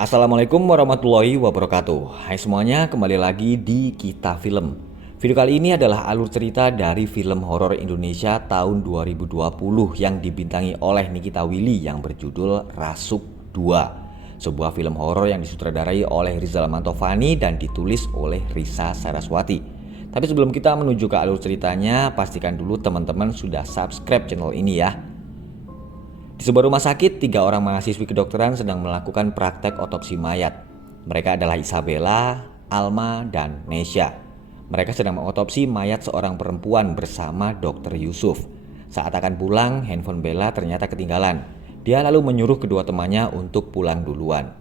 Assalamualaikum warahmatullahi wabarakatuh. Hai semuanya, kembali lagi di Kita Film. Video kali ini adalah alur cerita dari film horor Indonesia tahun 2020 yang dibintangi oleh Nikita Willy yang berjudul Rasuk 2. Sebuah film horor yang disutradarai oleh Rizal Mantovani dan ditulis oleh Risa Saraswati. Tapi sebelum kita menuju ke alur ceritanya, pastikan dulu teman-teman sudah subscribe channel ini ya. Di sebuah rumah sakit, 3 orang mahasiswi kedokteran sedang melakukan praktek otopsi mayat. Mereka adalah Isabella, Alma, dan Nesya. Mereka sedang mengotopsi mayat seorang perempuan bersama Dr. Yusuf. Saat akan pulang, handphone Bella ternyata ketinggalan. Dia lalu menyuruh kedua temannya untuk pulang duluan.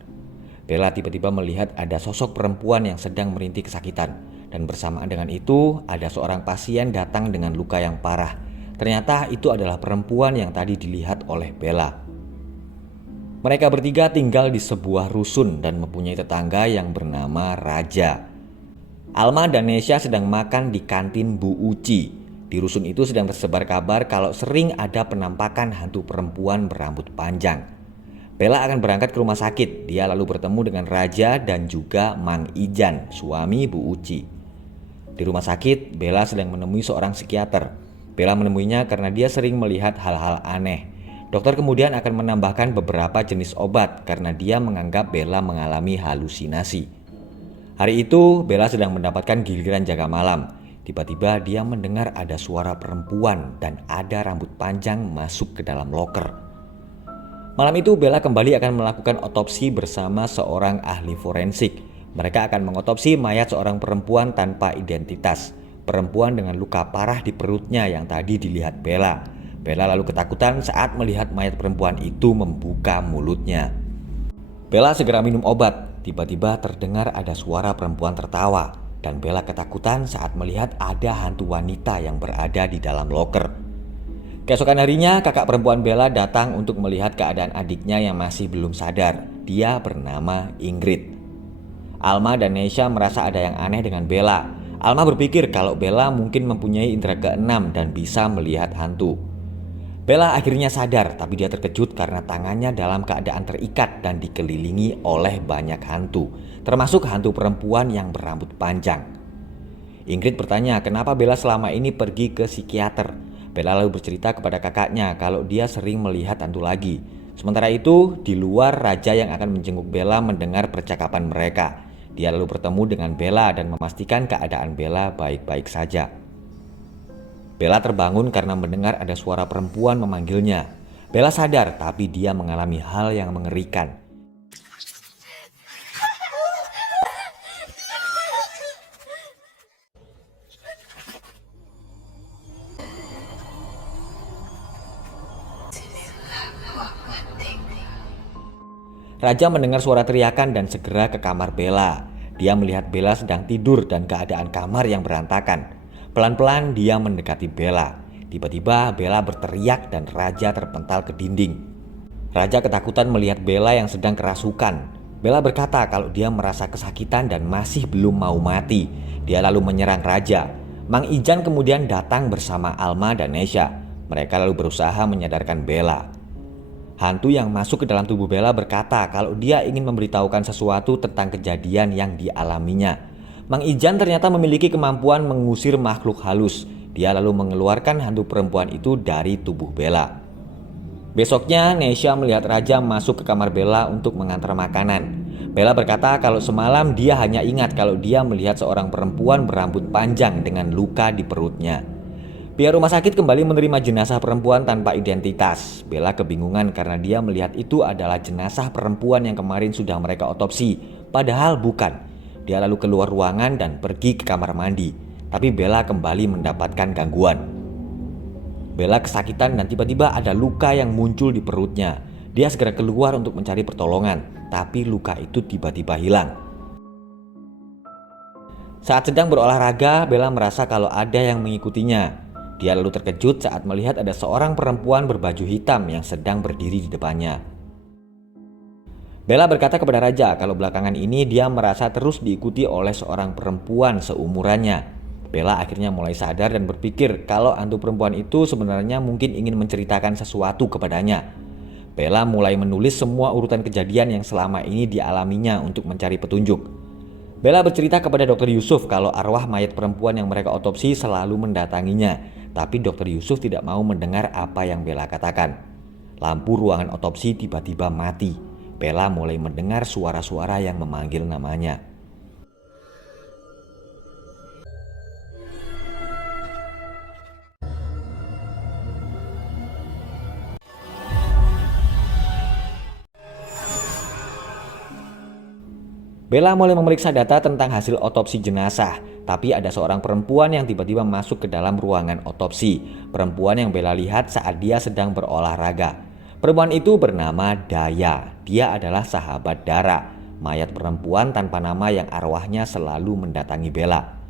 Bella tiba-tiba melihat ada sosok perempuan yang sedang merintih kesakitan. Dan bersamaan dengan itu, ada seorang pasien datang dengan luka yang parah. Ternyata itu adalah perempuan yang tadi dilihat oleh Bella. Mereka bertiga tinggal di sebuah rusun dan mempunyai tetangga yang bernama Raja. Alma dan Nesya sedang makan di kantin Bu Uci. Di rusun itu sedang tersebar kabar kalau sering ada penampakan hantu perempuan berambut panjang. Bella akan berangkat ke rumah sakit. Dia lalu bertemu dengan Raja dan juga Mang Ijan, suami Bu Uci. Di rumah sakit, Bella sedang menemui seorang psikiater. Bella menemuinya karena dia sering melihat hal-hal aneh. Dokter kemudian akan menambahkan beberapa jenis obat karena dia menganggap Bella mengalami halusinasi. Hari itu Bella sedang mendapatkan giliran jaga malam. Tiba-tiba dia mendengar ada suara perempuan dan ada rambut panjang masuk ke dalam loker. Malam itu Bella kembali akan melakukan otopsi bersama seorang ahli forensik. Mereka akan mengotopsi mayat seorang perempuan tanpa identitas. Perempuan dengan luka parah di perutnya yang tadi dilihat Bella. Bella lalu ketakutan saat melihat mayat perempuan itu membuka mulutnya. Bella segera minum obat. Tiba-tiba terdengar ada suara perempuan tertawa. Dan Bella ketakutan saat melihat ada hantu wanita yang berada di dalam loker. Keesokan harinya kakak perempuan Bella datang untuk melihat keadaan adiknya yang masih belum sadar. Dia bernama Ingrid. Alma dan Nesya merasa ada yang aneh dengan Bella. Alma berpikir kalau Bella mungkin mempunyai indera keenam dan bisa melihat hantu. Bella akhirnya sadar, tapi dia terkejut karena tangannya dalam keadaan terikat dan dikelilingi oleh banyak hantu, termasuk hantu perempuan yang berambut panjang. Ingrid bertanya kenapa Bella selama ini pergi ke psikiater. Bella lalu bercerita kepada kakaknya kalau dia sering melihat hantu lagi. Sementara itu, di luar Raja yang akan menjenguk Bella mendengar percakapan mereka. Dia lalu bertemu dengan Bella dan memastikan keadaan Bella baik-baik saja. Bella terbangun karena mendengar ada suara perempuan memanggilnya. Bella sadar tapi dia mengalami hal yang mengerikan. Raja mendengar suara teriakan dan segera ke kamar Bella. Dia melihat Bella sedang tidur dan keadaan kamar yang berantakan. Pelan-pelan dia mendekati Bella. Tiba-tiba Bella berteriak dan Raja terpental ke dinding. Raja ketakutan melihat Bella yang sedang kerasukan. Bella berkata kalau dia merasa kesakitan dan masih belum mau mati. Dia lalu menyerang Raja. Mang Ijan kemudian datang bersama Alma dan Nesya. Mereka lalu berusaha menyadarkan Bella. Hantu yang masuk ke dalam tubuh Bella berkata kalau dia ingin memberitahukan sesuatu tentang kejadian yang dialaminya. Mang Ijan ternyata memiliki kemampuan mengusir makhluk halus. Dia lalu mengeluarkan hantu perempuan itu dari tubuh Bella. Besoknya Nesya melihat Raja masuk ke kamar Bella untuk mengantar makanan. Bella berkata kalau semalam dia hanya ingat kalau dia melihat seorang perempuan berambut panjang dengan luka di perutnya. Pihak rumah sakit kembali menerima jenazah perempuan tanpa identitas. Bella kebingungan karena dia melihat itu adalah jenazah perempuan yang kemarin sudah mereka otopsi. Padahal bukan. Dia lalu keluar ruangan dan pergi ke kamar mandi. Tapi Bella kembali mendapatkan gangguan. Bella kesakitan dan tiba-tiba ada luka yang muncul di perutnya. Dia segera keluar untuk mencari pertolongan. Tapi luka itu tiba-tiba hilang. Saat sedang berolahraga, Bella merasa kalau ada yang mengikutinya. Dia lalu terkejut saat melihat ada seorang perempuan berbaju hitam yang sedang berdiri di depannya. Bella berkata kepada Raja kalau belakangan ini dia merasa terus diikuti oleh seorang perempuan seumurannya. Bella akhirnya mulai sadar dan berpikir kalau hantu perempuan itu sebenarnya mungkin ingin menceritakan sesuatu kepadanya. Bella mulai menulis semua urutan kejadian yang selama ini dialaminya untuk mencari petunjuk. Bella bercerita kepada Dr. Yusuf kalau arwah mayat perempuan yang mereka otopsi selalu mendatanginya, tapi Dr. Yusuf tidak mau mendengar apa yang Bella katakan. Lampu ruangan otopsi tiba-tiba mati. Bella mulai mendengar suara-suara yang memanggil namanya. Bella mulai memeriksa data tentang hasil otopsi jenazah, tapi ada seorang perempuan yang tiba-tiba masuk ke dalam ruangan otopsi. Perempuan yang Bella lihat saat dia sedang berolahraga. Perempuan itu bernama Daya. Dia adalah sahabat Dara, mayat perempuan tanpa nama yang arwahnya selalu mendatangi Bella.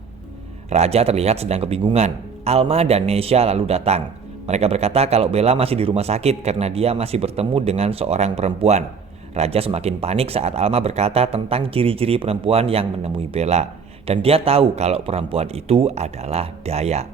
Raja terlihat sedang kebingungan. Alma dan Nesha lalu datang. Mereka berkata kalau Bella masih di rumah sakit karena dia masih bertemu dengan seorang perempuan. Raja semakin panik saat Alma berkata tentang ciri-ciri perempuan yang menemui Bella. Dan dia tahu kalau perempuan itu adalah Daya.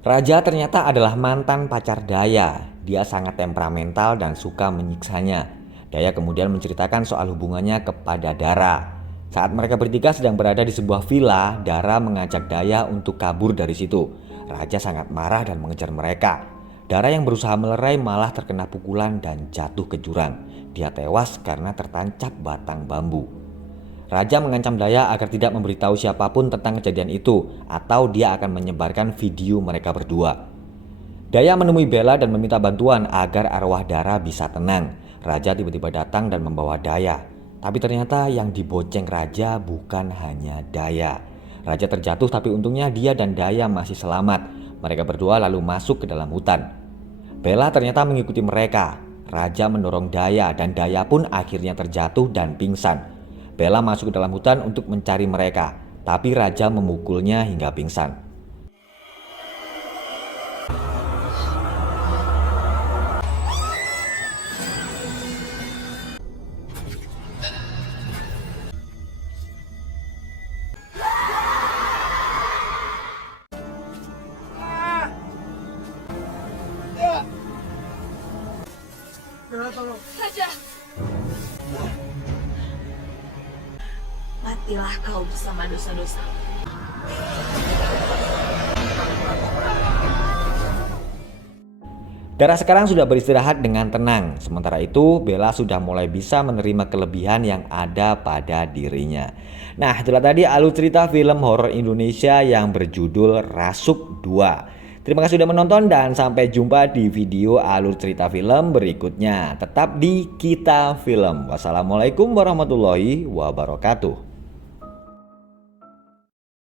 Raja ternyata adalah mantan pacar Daya. Dia sangat temperamental dan suka menyiksanya. Daya kemudian menceritakan soal hubungannya kepada Dara. Saat mereka bertiga sedang berada di sebuah villa, Dara mengajak Daya untuk kabur dari situ. Raja sangat marah dan mengejar mereka. Dara yang berusaha melerai malah terkena pukulan dan jatuh ke jurang. Dia tewas karena tertancap batang bambu. Raja mengancam Daya agar tidak memberitahu siapapun tentang kejadian itu atau dia akan menyebarkan video mereka berdua. Daya menemui Bella dan meminta bantuan agar arwah Dara bisa tenang. Raja tiba-tiba datang dan membawa Daya. Tapi ternyata yang dibonceng Raja bukan hanya Daya. Raja terjatuh tapi untungnya dia dan Daya masih selamat. Mereka berdua lalu masuk ke dalam hutan. Bella ternyata mengikuti mereka. Raja mendorong Daya dan Daya pun akhirnya terjatuh dan pingsan. Bella masuk ke dalam hutan untuk mencari mereka, tapi Raja memukulnya hingga pingsan. Raja, matilah kau bersama dosa-dosa. Dara sekarang sudah beristirahat dengan tenang. Sementara itu Bella sudah mulai bisa menerima kelebihan yang ada pada dirinya. Nah, itulah tadi alur cerita film horor Indonesia yang berjudul Rasuk 2. Terima kasih sudah menonton dan sampai jumpa di video alur cerita film berikutnya. Tetap di Kita Film. Wassalamualaikum warahmatullahi wabarakatuh.